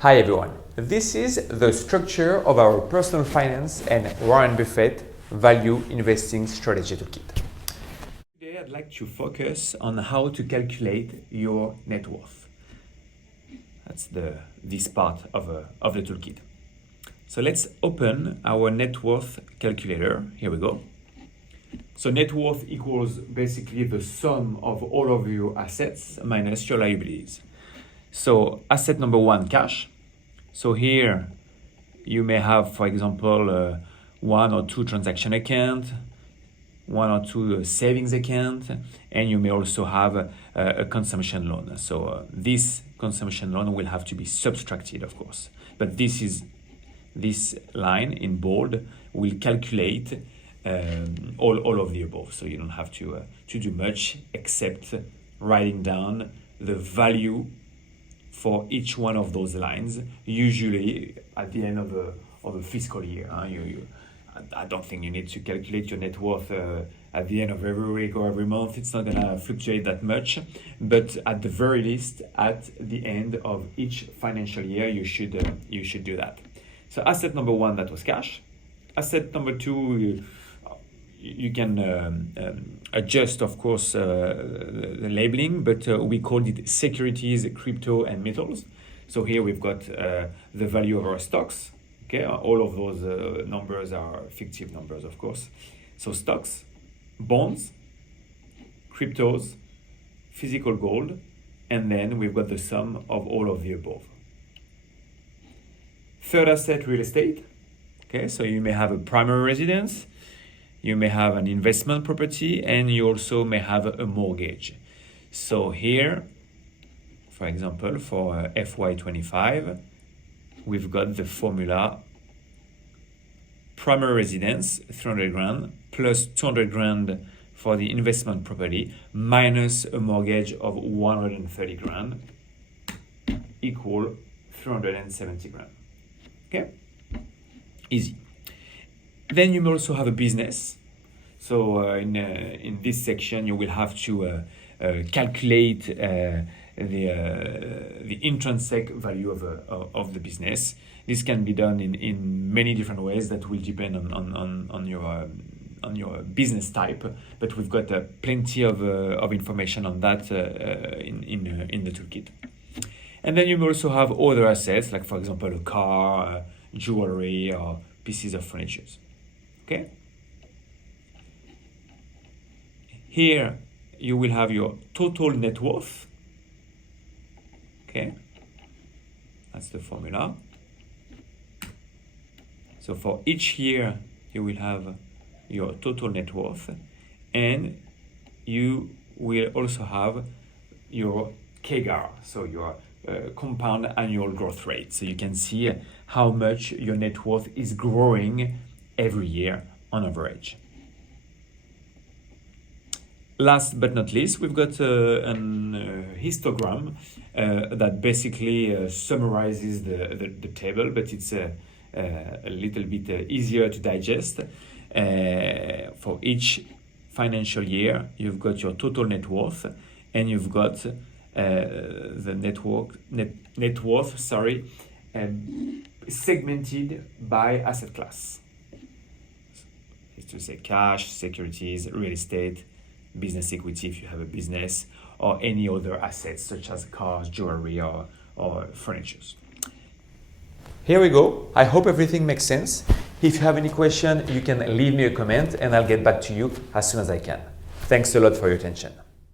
Hi everyone, this is the structure of our personal finance and Warren Buffett value investing strategy toolkit. Today I'd like to focus on how to calculate your net worth. That's this part of the toolkit. So let's open our net worth calculator. Here we go. So net worth equals basically the sum of all of your assets minus your liabilities. So asset number one, cash. So here you may have, for example, one or two transaction account, one or two savings account, and you may also have a consumption loan. So this consumption loan will have to be subtracted, of course. But this line in bold will calculate all of the above. So you don't have to do much except writing down the value for each one of those lines, usually at the end of a fiscal year. I don't think you need to calculate your net worth at the end of every week or every month. It's not gonna fluctuate that much, but at the very least, at the end of each financial year, you should do that. So asset number one, that was cash. Asset number two, you can adjust, of course, the labeling, but we called it securities, crypto, and metals. So here we've got the value of our stocks. Okay, all of those numbers are fictive numbers, of course. So stocks, bonds, cryptos, physical gold, and then we've got the sum of all of the above. Third asset, real estate. Okay, so you may have a primary residence, you may have an investment property, and you also may have a mortgage. So here, for example, for FY25, we've got the formula primary residence, 300 grand, plus 200 grand for the investment property, minus a mortgage of 130 grand, equal 370 grand. Okay? Easy. Then you may also have a business. So in this section, you will have to calculate the intrinsic value of the business. This can be done in many different ways that will depend on your business type. But we've got plenty of information on that in the toolkit. And then you may also have other assets, like for example a car, jewelry, or pieces of furniture. Okay. Here you will have your total net worth. Okay, that's the formula. So for each year you will have your total net worth, and you will also have your CAGR, so your compound annual growth rate. So you can see how much your net worth is growing every year on average. Last but not least, we've got an histogram that basically summarizes the table, but it's a little bit easier to digest. For each financial year, you've got your total net worth, and you've got the net worth, segmented by asset class. It's to say cash, securities, real estate, business equity if you have a business, or any other assets such as cars, jewelry, or furniture. Here we go. I hope everything makes sense. If you have any question, you can leave me a comment and I'll get back to you as soon as I can. Thanks a lot for your attention.